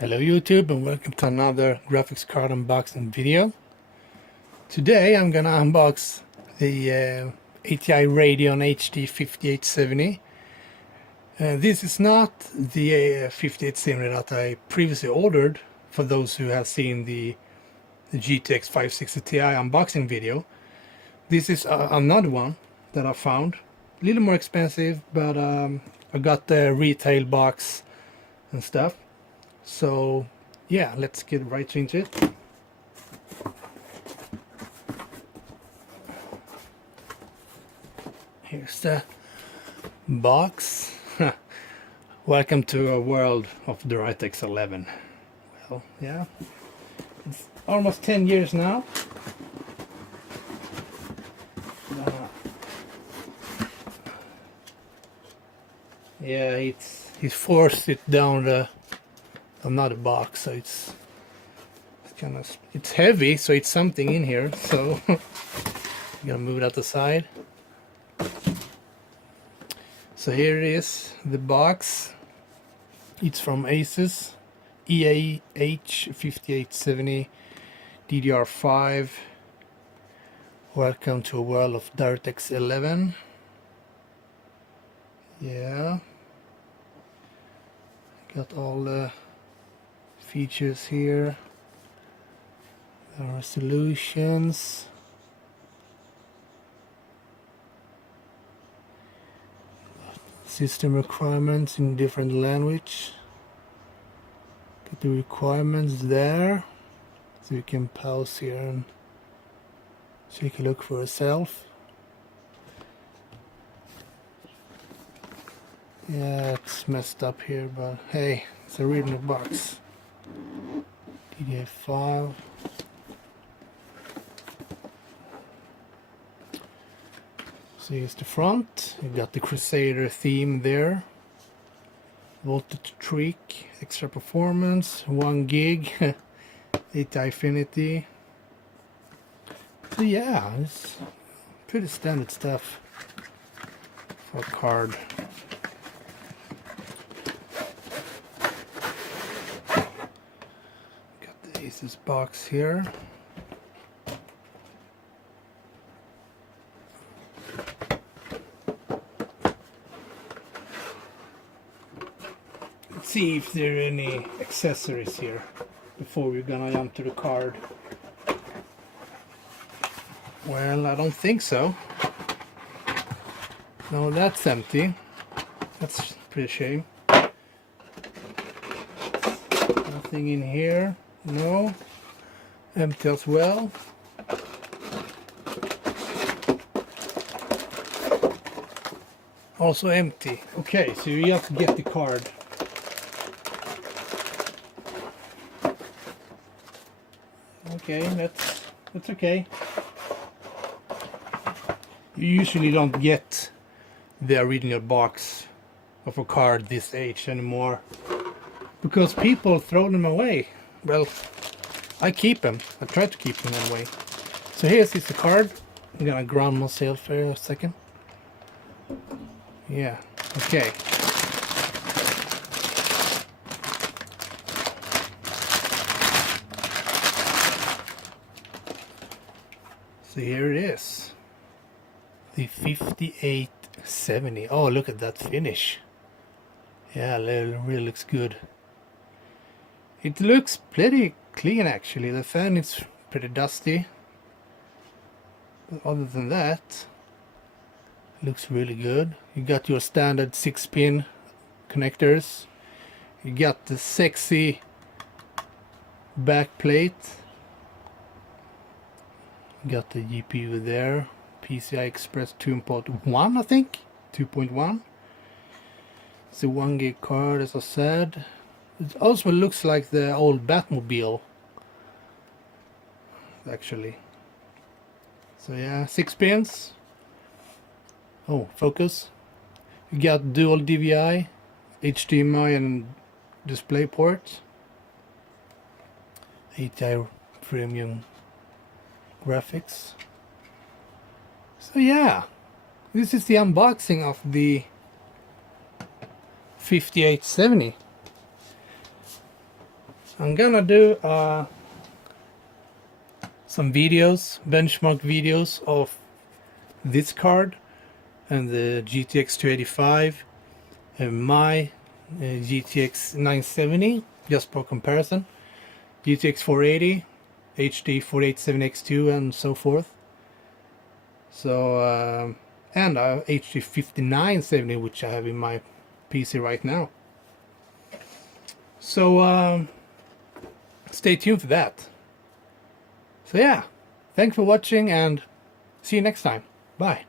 Hello YouTube and welcome to another graphics card unboxing video. Today I'm gonna unbox the ATI Radeon HD 5870. This is not the 5870 that I previously ordered, for those who have seen the GTX 560 Ti unboxing video. This is another one that I found. A little more expensive, but I got the retail box and stuff. So yeah, let's get right into it. Here's the box. Welcome to a world of the DirectX 11. Well, yeah, it's almost 10 years now. Yeah, he's forced it down the another box, so it's kind of, it's heavy, so it's something in here. So I'm gonna move it out the side. So here it is, the box. It's from ASUS EAH 5870 DDR5. Welcome to a world of DirectX 11. Yeah, got all the features here, the resolutions, system requirements in different language. Got the requirements there, so you can pause here and take a look for yourself. Yeah, it's messed up here, but hey, it's a reading box. DDR5. So here's the front. You got the Crusader theme there. Voltage tweak, extra performance, 1 gig, ATI Infinity. So yeah, it's pretty standard stuff for a card. ASUS box here. Let's see if there are any accessories here before we're gonna jump to the card. Well, I don't think so. No, that's empty. That's pretty shame. Nothing in here. No, empty as well. Also empty. Okay, so you have to get the card. Okay, that's okay. You usually don't get the original box of a card this age anymore, because people throw them away. Well, I keep them. I try to keep them anyway. So here's the card. I'm gonna ground myself for a second. Yeah, okay. So here it is. The 5870. Oh, look at that finish. Yeah, it really looks good. It looks pretty clean actually. The fan is pretty dusty, but other than that, it looks really good. You got your standard 6-pin connectors. You got the sexy back plate. You got the GPU there. PCI Express 2.1, I think. 2.1. It's a 1 gig card, as I said. It also looks like the old Batmobile, actually. So yeah, 6 pins. Oh, focus. You got dual DVI, HDMI and display ports. ATI premium graphics. So yeah, this is the unboxing of the 5870. I'm gonna do some videos, benchmark videos of this card and the GTX 285 and my GTX 970, just for comparison, GTX 480, HD 487X2 and so forth. So and HD 5970, which I have in my PC right now. So stay tuned for that. So yeah, thanks for watching and see you next time. Bye.